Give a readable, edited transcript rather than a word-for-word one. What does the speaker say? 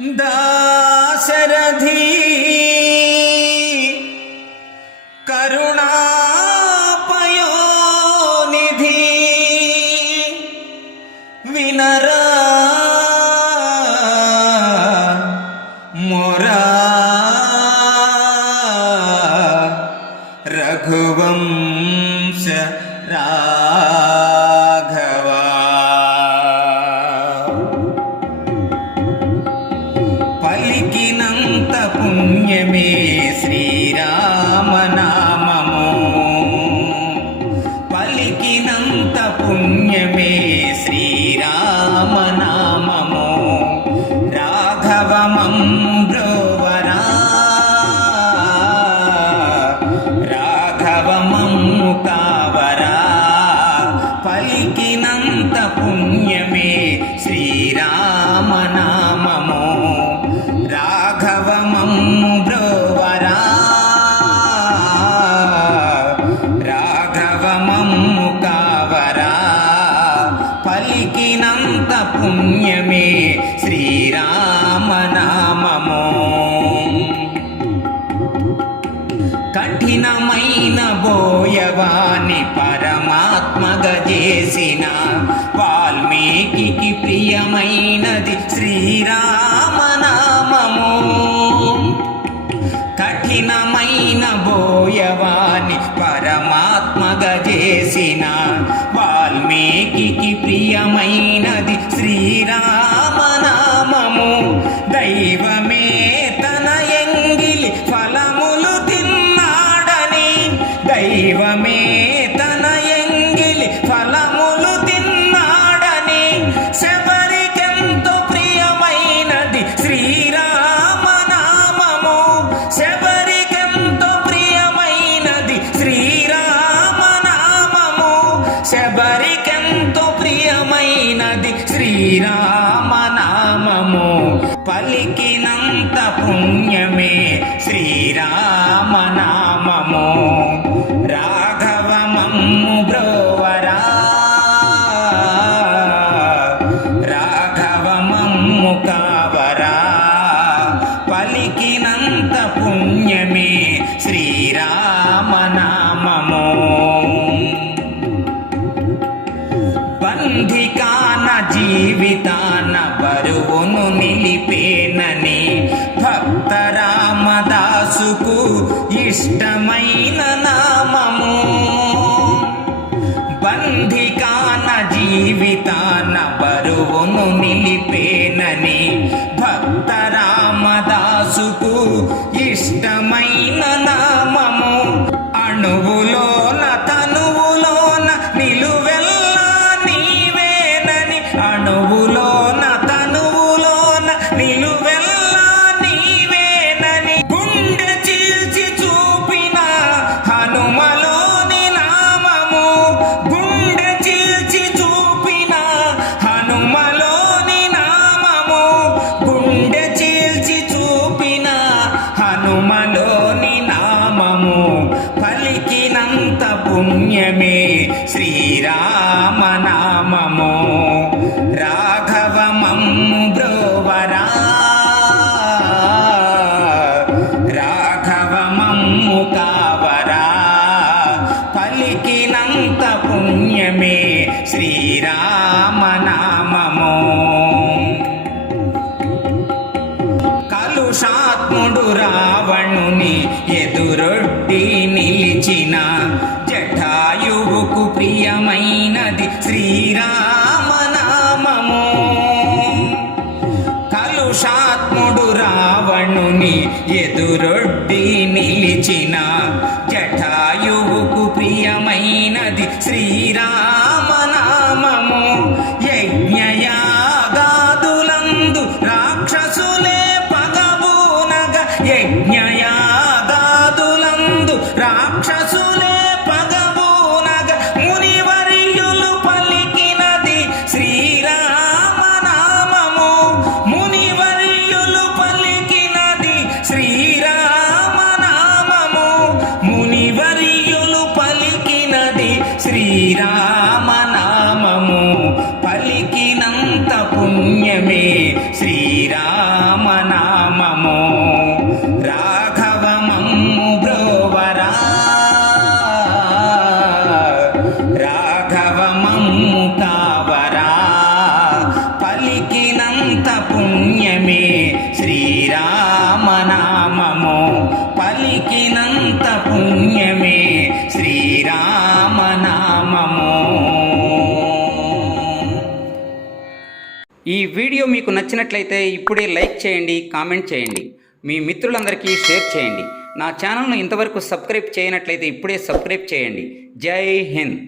దాశరథి కరుణాపయోనిధి వినరా మొరా రఘువంశ రాఘవా. పలికినంత పుణ్యమే శ్రీరామనామము, పలికినంత పుణ్యమే శ్రీరామనామము. రాఘవమమ్ము బ్రోవరా, రాఘవమమ్ము కావరా. పలికినంత పుణ్యమే శ్రీరామనామము, రాఘవమమ్ము బ్రోవరా, రాఘవమమ్ము కావరా. పలికినంత పుణ్యమే శ్రీరామనామము. కఠినమైన బోయవాని పరమాత్మగా చేసిన వాల్మీకి ప్రియమైనది శ్రీరామనామము. కఠినమైన బోయవాని పరమాత్మగా చేసిన వాల్మీకి ప్రియమైనది శ్రీరామనామము. దైవమే తన ఎంగిలి ఫలములు తిన్నాడని, దైవమే తన ఎంగిలి ఫలములు తిన్నాడని శబరికెంతో ప్రియమైనది శ్రీరామనామము. శబరికెంతో ప్రియమైనది శ్రీరామనామము, శబరికెంతో ప్రియమైనది శ్రీరామనామము. పలికినంత పుణ్యమే శ్రీరామనామము. రాఘవమమ్ము బ్రోవరా, రాఘవమమ్ము కావరా. పలికినంత పుణ్యమే శ్రీరామనామము. బంధికాన జీవితాన బరువును నిలిపేనని భక్త రామదాసుకు ఇష్టమైన నామము. బంధికాన జీవితాన బరువును నిలిపేనని భక్త రామదాసుకు ఇష్టమైన నామము. అణువులోన తనువులోన నిలువెల్లా నీవేనని, అణువులోన తనువులోన నిలువెల్లా నీవేనని గుండె చీల్చి చూపిన హనుమలోని నామము. గుండె చీల్చి చూపిన హనుమలోని నామము, గుండె చీల్చి చూపిన హనుమలోని నామము. పలికినంత పుణ్యమే శ్రీరామనామము. రాఘవమమ్ము బ్రోవరా, రాఘవమమ్ము కావరా. పలికినంత పుణ్యమే శ్రీరామనామము. కలుషాత్ముడు రావణుని ఎదురొడ్డి నిలిచిన జటాయువుకు ప్రియమైనది శ్రీరామనామము. కలుషాత్ముడు రావణుని ఎదురొడ్డి నిలిచిన జటాయువుకు ప్రియమైనది శ్రీరామనామము. యజ్ఞయాగాదులందు రాక్షసులే పగబూనగ, యజ్ఞయాగాదులందు రాక్షసులే పగబూనగ మునివర్యులు పలికినది శ్రీరామనామము. మునివర్యులు పలికినది శ్రీరామనామము. రాఘవ మమ్ము కావరా పలికినంత పుణ్యమే శ్రీరామనామము పలికినంత పుణ్యమే శ్రీరామనామము. ఈ వీడియో మీకు నచ్చినట్లయితే ఇప్పుడే లైక్ చేయండి, కామెంట్ చేయండి, మీ మిత్రులందరికీ షేర్ చేయండి. నా ఛానల్ను ఇంతవరకు సబ్స్క్రైబ్ చేయనట్లయితే ఇప్పుడే సబ్స్క్రైబ్ చేయండి. జై హింద్.